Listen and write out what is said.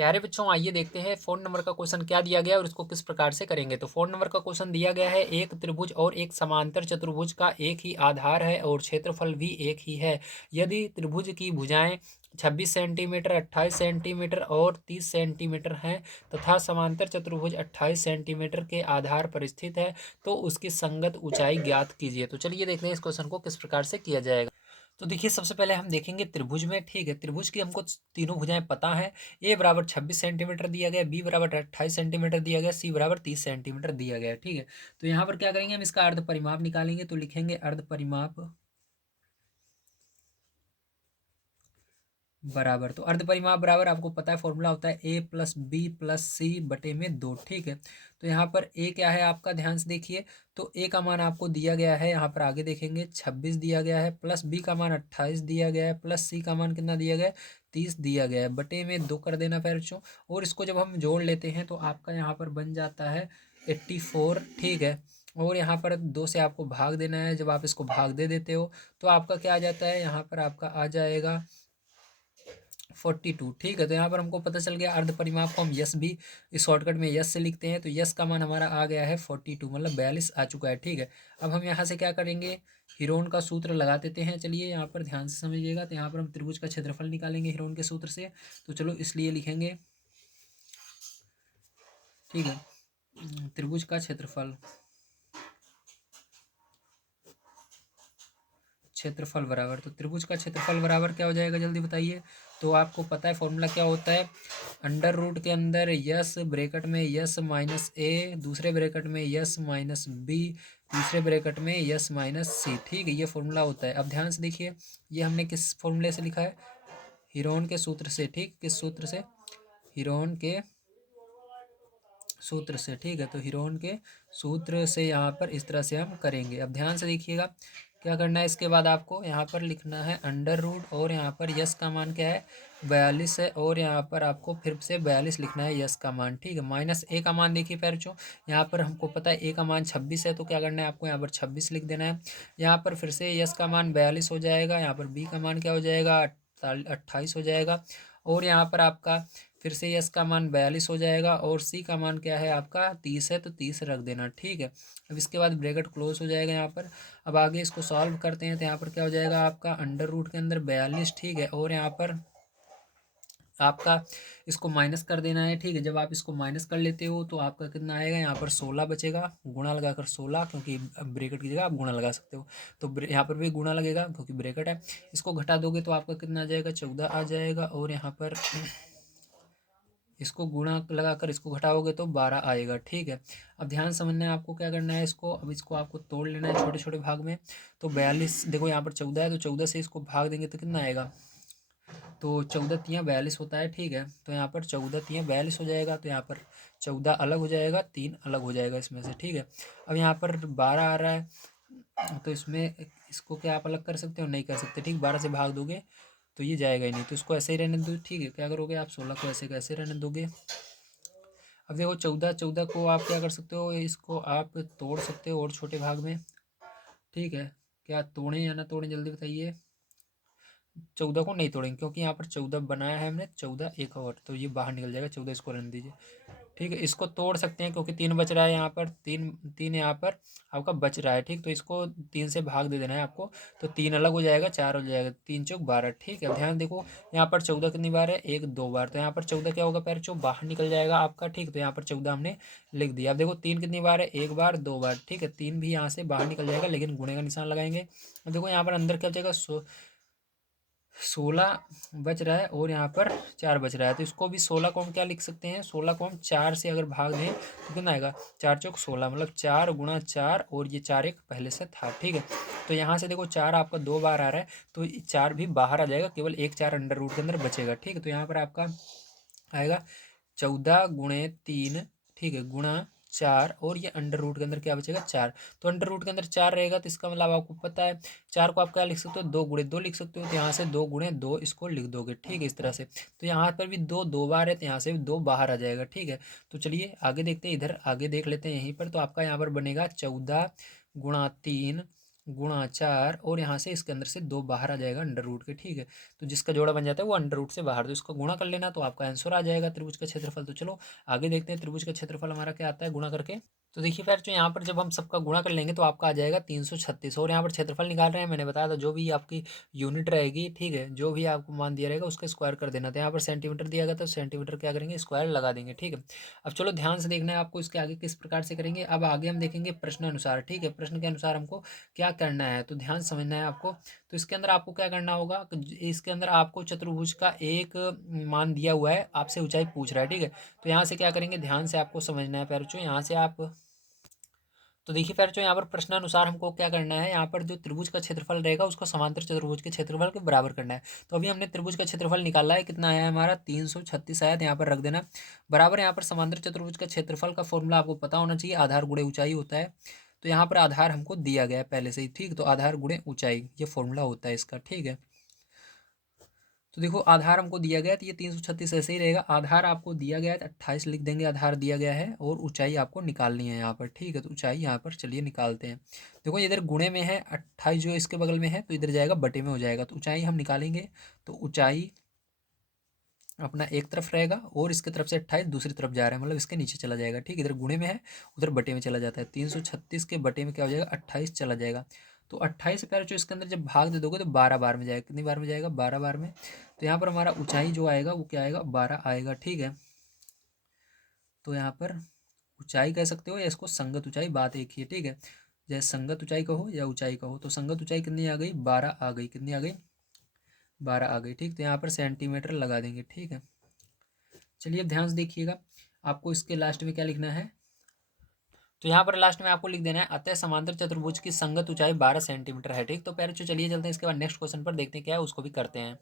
प्यारे बच्चों, आइए देखते हैं फ़ोन नंबर का क्वेश्चन क्या दिया गया है और इसको किस प्रकार से करेंगे। तो फ़ोन नंबर का क्वेश्चन दिया गया है, एक त्रिभुज और एक समांतर चतुर्भुज का एक ही आधार है और क्षेत्रफल भी एक ही है। यदि त्रिभुज की भुजाएं 26 सेंटीमीटर, 28 सेंटीमीटर और 30 सेंटीमीटर हैं तथा समांतर चतुर्भुज 28 सेंटीमीटर के आधार पर स्थित है, तो उसकी संगत ऊंचाई ज्ञात कीजिए। तो चलिए देखते हैं इस क्वेश्चन को किस प्रकार से किया जाएगा। तो देखिए, सबसे पहले हम देखेंगे त्रिभुज में। ठीक है, त्रिभुज की हमको तीनों भुजाएं पता है। ए बराबर 26 सेंटीमीटर दिया गया, बी बराबर 28 सेंटीमीटर दिया गया, सी बराबर 30 सेंटीमीटर दिया गया। ठीक है, तो यहाँ पर क्या करेंगे, हम इसका अर्ध परिमाप निकालेंगे। तो लिखेंगे अर्ध परिमाप बराबर, तो अर्ध परिमाप बराबर आपको पता है फॉर्मूला होता है ए प्लस बी प्लस सी बटे में 2। ठीक है, तो यहाँ पर ए क्या है आपका, ध्यान से देखिए। तो ए का मान आपको दिया गया है, यहाँ पर आगे देखेंगे 26 दिया गया है, प्लस बी का मान 28 दिया गया है, प्लस सी का मान कितना दिया गया है, 30 दिया गया है, बटे में 2 कर देना पैरचों। और इसको जब हम जोड़ लेते हैं तो आपका यहाँ पर बन जाता है 84। ठीक है, और यहाँ पर 2 से आपको भाग देना है। जब आप इसको भाग दे देते हो तो आपका क्या आ जाता है, यहाँ पर आपका आ जाएगा 42। ठीक है, तो यहाँ पर हमको पता चल गया अर्ध परिमाप को हम यस भी इस शॉर्टकट में यस से लिखते हैं। तो यस का मान हमारा आ गया है 42, मतलब 42 आ चुका है। ठीक है, अब हम यहाँ से क्या करेंगे, हिरोन का सूत्र लगा देते हैं। चलिए यहाँ पर ध्यान से समझिएगा। तो यहाँ पर हम त्रिभुज का क्षेत्रफल निकालेंगे हिरोन के सूत्र से। तो चलो इसलिए लिखेंगे, ठीक है, त्रिभुज का क्षेत्रफल, क्षेत्रफल बराबर, तो त्रिभुज का क्षेत्रफल बराबर क्या हो जाएगा, जल्दी बताइए। तो आपको पता है फॉर्मूला क्या होता है, अंडर रूट के अंदर यस, ब्रैकेट में यस माइनस ए, दूसरे ब्रैकेट में यस माइनस बी, तीसरे ब्रैकेट में यस माइनस सी। ठीक है, ये फॉर्मूला होता है। अब ध्यान से देखिए, ये हमने किस फॉर्मूले से लिखा है, हिरोन के सूत्र से। ठीक, किस सूत्र से, हिरोन के सूत्र से। ठीक है, तो हिरोन के सूत्र से यहाँ पर इस तरह से हम करेंगे। अब ध्यान से देखिएगा, क्या करना है, इसके बाद आपको यहाँ पर लिखना है अंडर रूट, और यहाँ पर यस का मान क्या है, 42 है, और यहाँ पर आपको फिर से 42 लिखना है यस का मान। ठीक है, माइनस ए का मान देखिए पैरचो, यहाँ पर हमको पता है ए का मान 26 है, तो क्या करना है आपको, यहाँ पर 26 लिख देना है। यहाँ पर फिर से यस का मान 42 हो जाएगा, यहाँ पर बी का मान क्या हो जाएगा, 28 हो जाएगा, और यहाँ पर आपका फिर से यस का मान 42 हो जाएगा, और सी का मान क्या है आपका 30 है, तो 30 रख देना। ठीक है, अब इसके बाद ब्रैकेट क्लोज हो जाएगा यहाँ पर। अब आगे इसको सॉल्व करते हैं, तो यहाँ पर क्या हो जाएगा आपका अंडर रूट के अंदर 42। ठीक है, और यहाँ पर आपका इसको माइनस कर देना है। ठीक है, जब आप इसको माइनस कर लेते हो तो आपका कितना आएगा, यहाँ पर 16 बचेगा, गुणा लगाकर 16, क्योंकि ब्रैकेट की जगह आप गुणा लगा सकते हो। तो यहाँ पर भी गुणा लगेगा क्योंकि ब्रैकेट है। इसको घटा दोगे तो आपका कितना आ जाएगा, 14 आ जाएगा, और यहाँ पर इसको गुणा लगाकर इसको घटाओगे तो 12 आएगा। ठीक है, अब ध्यान समझना है आपको, क्या करना है इसको, अब इसको आपको तोड़ लेना है छोटे छोटे भाग में। तो 42, देखो यहाँ पर 14 है, तो 14 से इसको भाग देंगे तो कितना आएगा, तो 14 तियाँ 42 होता है। ठीक है, तो यहाँ पर 14 तियाँ 42 हो जाएगा, तो यहाँ पर 14 अलग हो जाएगा, 3 अलग हो जाएगा इसमें से। ठीक है, अब यहाँ पर 12 आ रहा है, तो इसमें इसको क्या आप अलग कर सकते हो, नहीं कर सकते। ठीक, 12 से भाग दोगे तो ये जाएगा ही नहीं, तो इसको ऐसे ही रहने दो। ठीक है, क्या करोगे आप, 16 को ऐसे कैसे रहने दोगे। अब देखो 14 14 को आप क्या कर सकते हो, इसको आप तोड़ सकते हो और छोटे भाग में। ठीक है, क्या तोड़ें या ना तोड़ें, जल्दी बताइए। 14 को नहीं तोड़ेंगे क्योंकि यहाँ पर 14 बनाया है हमने, 14 एक और, तो ये बाहर निकल जाएगा, 14 इसको रहने दीजिए। ठीक है, इसको तोड़ सकते हैं क्योंकि 3 बच रहा है यहाँ पर, 3 3 यहाँ पर आपका बच रहा है। ठीक, तो इसको 3 से भाग दे देना है आपको, तो 3 अलग हो जाएगा, 4 हो जाएगा, 3 चौक 12। ठीक है, ध्यान देखो, यहाँ पर 14 कितनी बार है, एक दो बार, तो यहाँ पर 14 क्या होगा, पैर चौक बाहर निकल जाएगा आपका। ठीक, तो यहाँ पर 14 हमने लिख दिया। अब देखो 3 कितनी बार है, एक बार दो बार। ठीक है, 3 भी यहाँ से बाहर निकल जाएगा, लेकिन गुणे का निशान लगाएंगे। अब देखो यहाँ पर अंदर क्या बचेगा, 16 बच रहा है, और यहाँ पर 4 बच रहा है, तो इसको भी 16 को हम क्या लिख सकते हैं, 16 को हम 4 से अगर भाग दें तो कितना आएगा, 4 चौक 16, मतलब 4 गुणा 4, और ये 4 एक पहले से था। ठीक है, तो यहाँ से देखो 4 आपका 2 बार आ रहा है, तो 4 भी बाहर आ जाएगा, केवल एक 4 अंडर रूट के अंदर बचेगा। ठीक है, तो यहाँ पर आपका आएगा 14 गुणे 3। ठीक है, गुणा 4, और ये अंडर रूट के अंदर क्या बचेगा, 4। तो अंडर रूट के अंदर 4 रहेगा, तो इसका मतलब आपको पता है 4 को आप क्या लिख सकते हो, 2 गुणे 2 लिख सकते हो, तो यहाँ से 2 गुणे 2 इसको लिख दोगे। ठीक है, इस तरह से। तो यहाँ पर भी दो बार है, तो यहाँ से भी 2 बाहर आ जाएगा। ठीक है, तो चलिए आगे देखते हैं, इधर आगे देख लेते हैं। यहीं पर तो आपका यहाँ पर बनेगा 14 गुणा 3, गुणा 4 और यहाँ से इसके अंदर से 2 बाहर आ जाएगा अंडर रूट के, ठीक है। तो जिसका जोड़ा बन जाता है वो अंडर रूट से बाहर, तो इसको गुणा कर लेना तो आपका आंसर आ जाएगा त्रिभुज का क्षेत्रफल। तो चलो आगे देखते हैं त्रिभुज का क्षेत्रफल हमारा क्या आता है गुणा करके। तो देखिए फिर जो यहाँ पर जब हम सबका गुणा कर लेंगे तो आपका आ जाएगा 336, और यहाँ पर क्षेत्रफल निकाल रहे हैं, मैंने बताया था जो भी आपकी यूनिट रहेगी, ठीक है, जो भी आपको मान दिया रहेगा उसका स्क्वायर कर देना था। यहाँ पर सेंटीमीटर दिया गया तो सेंटीमीटर क्या करेंगे, स्क्वायर लगा देंगे, ठीक है। अब चलो ध्यान से देखना है आपको इसके आगे किस प्रकार से करेंगे। अब आगे हम देखेंगे प्रश्न अनुसार, ठीक है, प्रश्न के अनुसार हमको क्या करना है, तो ध्यान समझना है आपको। तो इसके अंदर आपको क्या करना होगा, इसके अंदर आपको चतुर्भुज का एक मान दिया हुआ है, आपसे ऊंचाई पूछ रहा है, ठीक है। तो यहाँ से क्या करेंगे, ध्यान से आपको समझना है पैरचो, यहाँ से आप, तो देखिए पैरचो यहाँ पर प्रश्नानुसार हमको क्या करना है, यहाँ पर जो त्रिभुज का क्षेत्रफल रहेगा उसको समांतर चतुर्भुज के क्षेत्रफल के बराबर करना है। तो अभी हमने त्रिभुज का क्षेत्रफल निकाला है, कितना आया है हमारा 336 आया, तो यहाँ पर रख देना बराबर। यहाँ पर समांतर चतुर्भुज का क्षेत्रफल का फॉर्मूला आपको पता होना चाहिए, आधार गुणे ऊंचाई होता है। तो यहाँ पर आधार हमको दिया गया है पहले से ही, ठीक, तो आधार गुणे ऊंचाई ये फॉर्मूला होता है इसका, ठीक है। तो देखो आधार हमको दिया गया है तो ये 336 ऐसे ही रहेगा, आधार आपको दिया गया है तो 28 लिख देंगे, आधार दिया गया है, और ऊंचाई आपको निकालनी है यहाँ पर, ठीक है। तो ऊंचाई यहाँ पर चलिए निकालते हैं। देखो इधर गुणे में है 28 जो इसके बगल में है तो इधर जाएगा बटे में हो जाएगा, तो ऊंचाई हम निकालेंगे। तो ऊंचाई अपना एक तरफ रहेगा और इसके तरफ से 28 दूसरी तरफ जा रहा है, मतलब इसके नीचे चला जाएगा, ठीक, इधर गुणे में है उधर बटे में चला जाता है। 336 के बटे में क्या हो जाएगा, 28 चला जाएगा। तो 28 पैर जो इसके अंदर जब भाग दे दोगे तो 12 बार में जाएगा, कितनी बार में जाएगा, 12 बार में। तो यहाँ पर हमारा ऊंचाई जो आएगा वो क्या आएगा, 12 आएगा, ठीक है। तो यहाँ पर ऊंचाई कह सकते हो या इसको संगत ऊंचाई, बात एक ही है, ठीक है। जैसे संगत ऊंचाई कहो या ऊंचाई कहो, तो संगत ऊंचाई कितनी आ गई, 12 आ गई, कितनी आ गई, 12 आ गई, ठीक। तो यहाँ पर सेंटीमीटर लगा देंगे, ठीक है। चलिए अब ध्यान से देखिएगा, आपको इसके लास्ट में क्या लिखना है, तो यहाँ पर लास्ट में आपको लिख देना है अतः समांतर चतुर्भुज की संगत ऊंचाई 12 सेंटीमीटर है, ठीक। तो पहले चलिए चलते हैं इसके बाद नेक्स्ट क्वेश्चन पर, देखते हैं क्या है उसको भी करते हैं।